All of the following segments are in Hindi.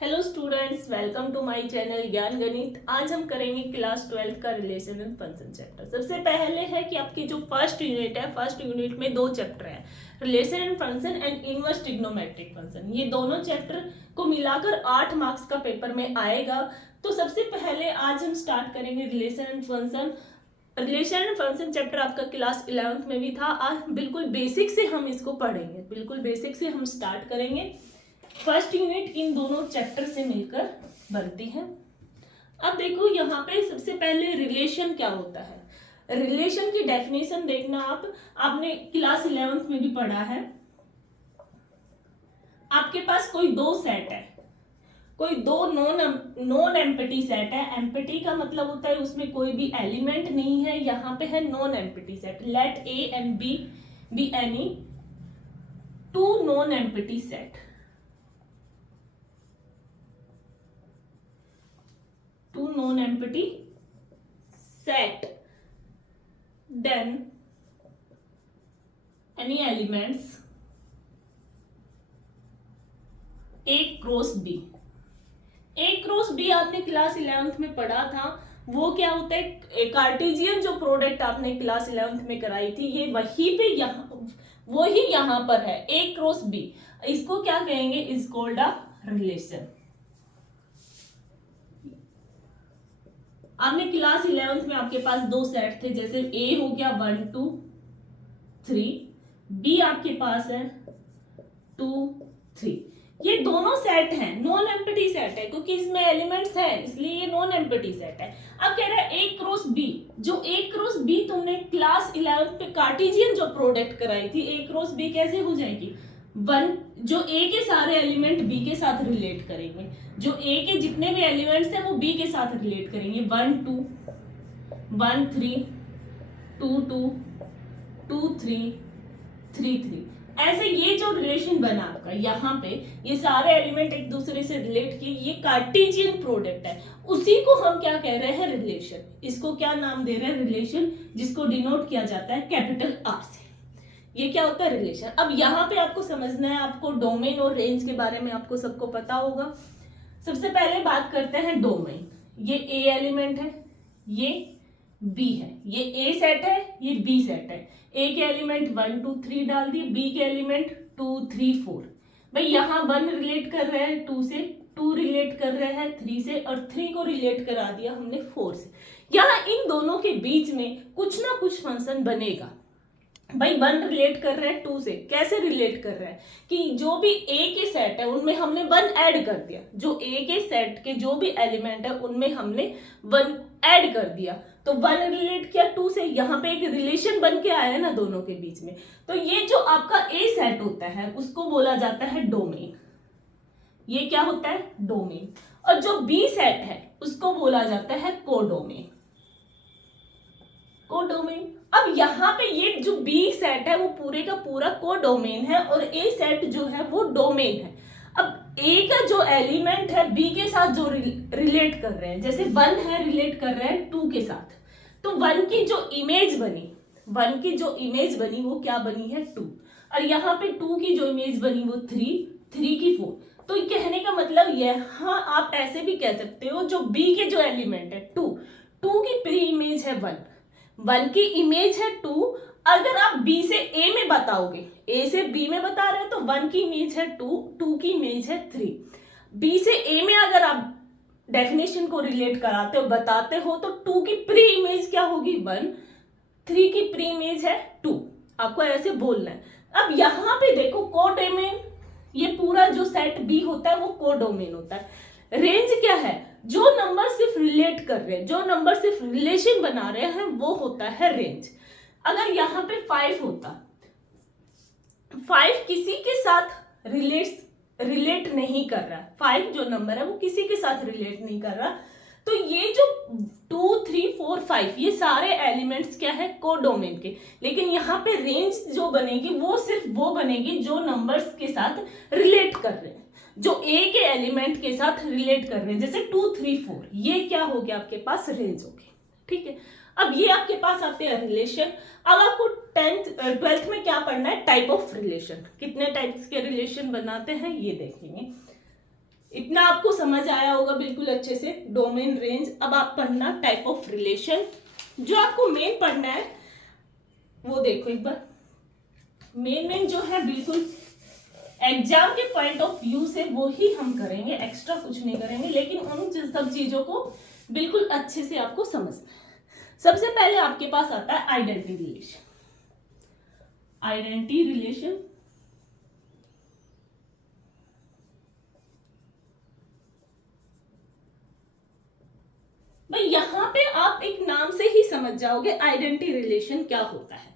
Hello students, welcome to my channel Gyan Ganit. आज हम करेंगे क्लास 12 का रिलेशन एंड फंक्शन चैप्टर। सबसे पहले है कि आपकी जो फर्स्ट यूनिट है, फर्स्ट यूनिट में दो चैप्टर है, relation and function and inverse trigonometric function. ये दोनों चैप्टर को मिलाकर 8 मार्क्स का पेपर में आएगा। तो सबसे पहले आज हम स्टार्ट करेंगे relation and function. Relation and function chapter आपका क्लास 11th में भी था। आज बिल्कुल बेसिक से हम इसको पढ़ेंगे, बिल्कुल बेसिक से हम स्टार्ट करेंगे। फर्स्ट यूनिट इन दोनों चैप्टर से मिलकर बनती है। अब देखो यहाँ पे सबसे पहले रिलेशन क्या होता है। रिलेशन की डेफिनेशन देखना, आपने क्लास 11th में भी पढ़ा है। आपके पास कोई दो सेट है, कोई दो नॉन एम्प्टी सेट है। एम्प्टी का मतलब होता है उसमें कोई भी एलिमेंट नहीं है। यहाँ पे है non empty set. Let A and B be any two non empty set. Two non-empty set, then any elements A cross B। A cross B आपने क्लास 11th में पढ़ा था। वो क्या होता है, कार्टेशियन जो प्रोडक्ट आपने क्लास 11th में कराई थी, ये वहीं पे वो ही यहाँ पर है। A क्रॉस B, इसको क्या कहेंगे, इज कॉल्ड अ रिलेशन। आपने क्लास 11th में आपके पास दो सेट थे, जैसे ए हो गया 1 2 3, बी आपके पास है 2 3। ये दोनों सेट हैं, नॉन एम्प्टी सेट है, क्योंकि इसमें एलिमेंट्स है इसलिए ये नॉन एम्प्टी सेट है। अब कह रहा है ए क्रॉस बी। जो ए क्रॉस बी तुमने क्लास 11th पे कार्टेशियन जो प्रोडक्ट कराई थी, ए क्रॉस बी कैसे हो जाएगी, वन जो ए के सारे एलिमेंट बी के साथ रिलेट करेंगे, जो ए के जितने भी एलिमेंट्स हैं वो बी के साथ रिलेट करेंगे। 1 2 1 3 2 2 2 3 3 3। ऐसे ये जो रिलेशन बना आपका, यहाँ पे ये सारे एलिमेंट एक दूसरे से रिलेट किए, ये कार्टेशियन प्रोडक्ट है। उसी को हम क्या कह रहे हैं, रिलेशन। इसको क्या नाम दे रहे हैं, रिलेशन, जिसको डिनोट किया जाता है कैपिटल आर से। ये क्या होता है, रिलेशन। अब यहाँ पे आपको समझना है, आपको डोमेन और रेंज के बारे में आपको सबको पता होगा। सबसे पहले बात करते हैं डोमेन। ये ए एलिमेंट है, ये बी है, ये ए सेट है, ये बी सेट है। ए के एलिमेंट 1 2 3 डाल दिए, बी के एलिमेंट 2 3 4। भाई यहाँ 1 रिलेट कर रहे हैं 2 से, 2 रिलेट कर रहे हैं 3 से, और 3 को रिलेट करा दिया हमने 4 से। यहाँ इन दोनों के बीच में कुछ ना कुछ फंक्शन बनेगा। भाई 1 रिलेट कर रहे हैं 2 से, कैसे रिलेट कर रहे हैं कि जो भी ए के सेट है उनमें हमने 1 ऐड कर दिया। जो ए के सेट के जो भी एलिमेंट है उनमें हमने 1 ऐड कर दिया, तो 1 रिलेट किया 2 से। यहाँ पे एक रिलेशन बन के आया ना दोनों के बीच में। तो ये जो आपका ए सेट होता है उसको बोला जाता है डोमेन। ये क्या होता है, डोमेन। और जो बी सेट है उसको बोला जाता है कोडोमेन। कोडोमेन। अब यहाँ पे ये जो बी सेट है वो पूरे का पूरा कोडोमेन है, और ए सेट जो है वो डोमेन है। अब ए का जो एलिमेंट है बी के साथ जो रिलेट कर रहे हैं, जैसे 1 है रिलेट कर रहे हैं 2 के साथ, तो 1 की जो इमेज बनी, 1 की जो इमेज बनी वो क्या बनी है, 2। और यहाँ पे 2 की जो इमेज बनी वो 3, 3 की 4। तो कहने का मतलब यह, हाँ आप ऐसे भी कह सकते हो, जो बी के जो एलिमेंट है 2, 2 की प्री इमेज है 1, 1 की इमेज है 2। अगर आप बी से ए में बताओगे, ए से बी में बता रहे हो, तो 1 की इमेज है 2, 2 की इमेज है 3। बी से ए में अगर आप डेफिनेशन को रिलेट कराते हो, बताते हो, तो 2 की प्री इमेज क्या होगी, 1, 3 की प्री इमेज है 2। आपको ऐसे बोलना है। अब यहाँ पे देखो कोडोमेन, ये पूरा जो सेट बी होता है वो कोडोमेन होता है। रेंज क्या है, जो नंबर सिर्फ रिलेट कर रहे हैं, जो नंबर सिर्फ रिलेशन बना रहे हैं, वो होता है रेंज। अगर यहाँ पे 5 होता, 5 किसी के साथ रिलेट नहीं कर रहा, 5 जो नंबर है वो किसी के साथ रिलेट नहीं कर रहा, तो ये जो 2 3 4 5 ये सारे एलिमेंट्स क्या है, कोडोमेन के। लेकिन यहाँ पे रेंज जो बनेगी वो सिर्फ वो बनेगी जो नंबर्स के साथ रिलेट कर रहे हैं, जो ए के एलिमेंट के साथ रिलेट कर रहे हैं, जैसे 2 3 4। ये क्या हो गया, आपके पास रेंज हो गई। ठीक है, अब ये आपके पास आते हैं रिलेशन। अब आपको 12th में क्या पढ़ना है, टाइप ऑफ रिलेशन। कितने टाइप्स के रिलेशन बनाते हैं ये देखेंगे। इतना आपको समझ आया होगा बिल्कुल अच्छे से, डोमेन, रेंज। अब आप पढ़ना टाइप ऑफ रिलेशन। जो आपको मेन पढ़ना है वो देखो एक बार, मेन जो है बिल्कुल एग्जाम के पॉइंट ऑफ व्यू से वो ही हम करेंगे, एक्स्ट्रा कुछ नहीं करेंगे, लेकिन उन सब चीजों को बिल्कुल अच्छे से आपको समझना है। सबसे पहले आपके पास आता है आइडेंटिटी रिलेशन। आइडेंटिटी रिलेशन भाई यहां पे आप एक नाम से ही समझ जाओगे आइडेंटिटी रिलेशन क्या होता है।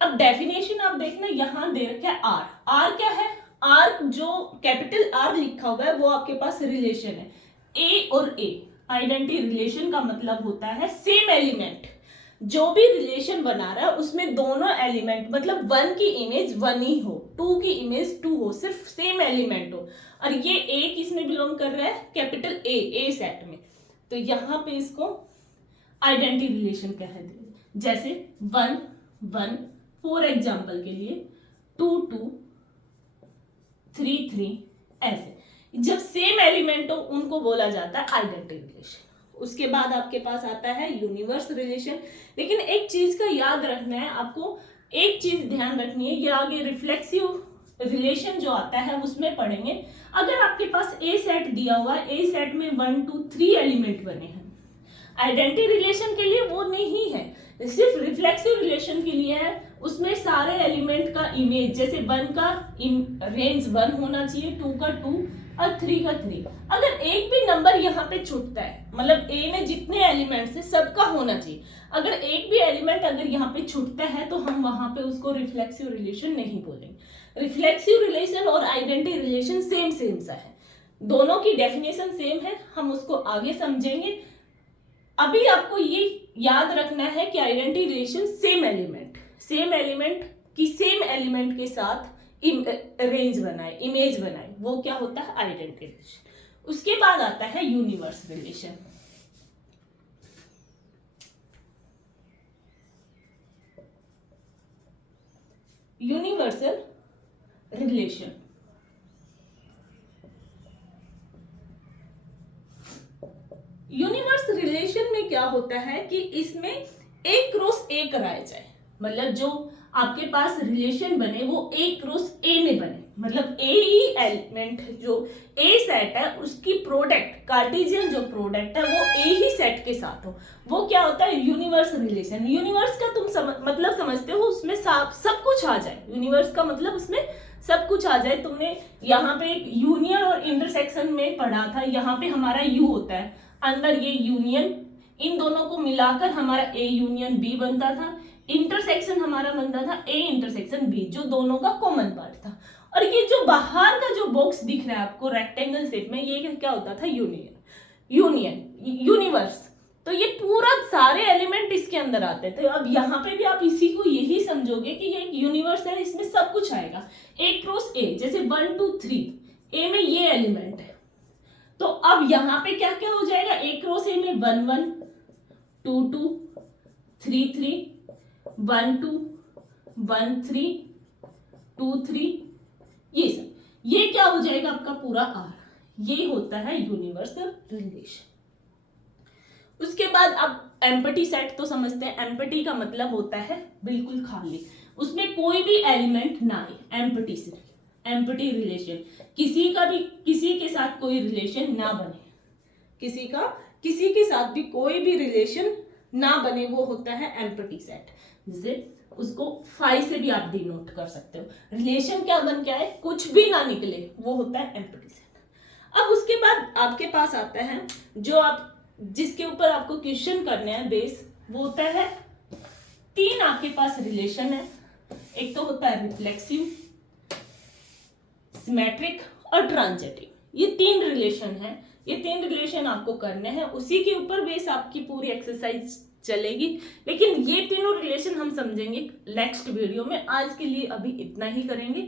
अब डेफिनेशन आप देखना, यहां दे रखा है आर। आर क्या है? आर जो कैपिटल आर लिखा हुआ है वो आपके पास रिलेशन है, ए और ए। आइडेंटिटी रिलेशन का मतलब होता है सेम एलिमेंट। जो भी रिलेशन बना रहा है उसमें दोनों एलिमेंट, मतलब 1 की इमेज 1 ही हो, 2 की इमेज 2 हो, सिर्फ सेम एलिमेंट हो। और ये ए किसमें बिलोंग कर रहा है? कैपिटल ए सेट में। तो यहां पे इसको आइडेंटिटी रिलेशन कहते हैं। जैसे 1 1 फॉर एग्जाम्पल के लिए, 2 2 3 3, ऐसे जब सेम एलिमेंट हो उनको बोला जाता है आइडेंटिटी रिलेशन। उसके बाद आपके पास आता है यूनिवर्स रिलेशन। लेकिन एक चीज का याद रखना है आपको, एक चीज ध्यान रखनी है, ये आगे रिफ्लेक्सिव रिलेशन जो आता है उसमें पढ़ेंगे। अगर आपके पास ए सेट दिया हुआ है, ए सेट में 1 2 3 एलिमेंट बने हैं, आइडेंटिटी रिलेशन के लिए वो नहीं है, सिर्फ रिफ्लेक्सिव रिलेशन के लिए है। उसमें सारे एलिमेंट का इमेज, जैसे 1 का रेंज 1 होना चाहिए, 2 का 2 और 3 का 3। अगर एक भी नंबर यहाँ पे छूटता है, मतलब ए में जितने एलिमेंट्स है सबका होना चाहिए, अगर एक भी एलिमेंट अगर यहाँ पे छूटता है तो हम वहां पे उसको रिफ्लेक्सिव रिलेशन नहीं बोलेंगे। रिफ्लेक्सिव रिलेशन और आइडेंटिटी रिलेशन सेम सा है, दोनों की डेफिनेशन सेम है, हम उसको आगे समझेंगे। अभी आपको ये याद रखना है कि आइडेंटिटी रिलेशन सेम एलिमेंट की सेम एलिमेंट के साथ रेंज बनाए, इमेज बनाए, वो क्या होता है? Identity relation. उसके बाद आता है universe relation. Universal relation universe relation में क्या होता है कि इसमें ए क्रॉस ए कराया जाए, मतलब जो आपके पास रिलेशन बने वो ए क्रॉस ए में बने, मतलब ए ही एलिमेंट जो ए सेट है उसकी प्रोडक्ट, कार्टेशियन जो प्रोडक्ट है वो ए ही सेट के साथ हो, वो क्या होता है? Universe relation. यूनिवर्स का तुम मतलब समझते हो, उसमें सब कुछ आ जाए। यूनिवर्स का मतलब उसमें सब कुछ आ जाए। तुमने यहाँ पे एक यूनियन और इंटरसेक्शन में पढ़ा था, यहाँ पे हमारा यू होता है, अंदर ये यूनियन, इन दोनों को मिलाकर हमारा ए यूनियन बी बनता था, इंटरसेक्शन हमारा बनता था ए इंटरसेक्शन बी, जो दोनों का कॉमन पार्ट था। और ये जो बाहर का जो बॉक्स दिख रहा है आपको रेक्टेंगल शेप में, ये क्या होता था? यूनिवर्स। तो ये पूरा सारे एलिमेंट इसके अंदर आते थे। अब यहाँ पे भी आप इसी को यही समझोगे कि ये एक यूनिवर्स है, इसमें सब कुछ आएगा, ए क्रॉस ए। जैसे 1 2 3, ए में ये एलिमेंट है, तो अब यहाँ पे क्या क्या हो जाएगा? ए क्रॉस ए में 1 1 2 2 3 3 1 2 1 3 2 3, ये सब, ये क्या हो जाएगा? आपका पूरा आर। ये होता है यूनिवर्सल रिलेशन। उसके बाद अब एम्प्टी सेट तो समझते हैं। एम्प्टी का मतलब होता है बिल्कुल खाली, उसमें कोई भी एलिमेंट ना आए, एम्प्टी रिलेशन। किसी का भी किसी के साथ कोई रिलेशन ना बने, किसी के साथ भी कोई भी रिलेशन ना बने, वो होता है एम्प्टी सेट। जैसे उसको 5 से भी आप डिनोट कर सकते हो। रिलेशन क्या बन के आए, कुछ भी ना निकले, वो होता है एम्प्टी सेट। अब उसके बाद आपके पास आता है जो आप जिसके ऊपर आपको क्वेश्चन करने हैं बेस, वो होता है 3 आपके पास रिलेशन है। एक तो होता है रिफ्लेक्सिव, सिमेट्रिक और ट्रांजिटिव। ये 3 रिलेशन है, ये 3 रिलेशन आपको करने हैं, उसी के ऊपर बेस आपकी पूरी एक्सरसाइज चलेगी। लेकिन ये तीनों रिलेशन हम समझेंगे नेक्स्ट वीडियो में। आज के लिए अभी इतना ही करेंगे।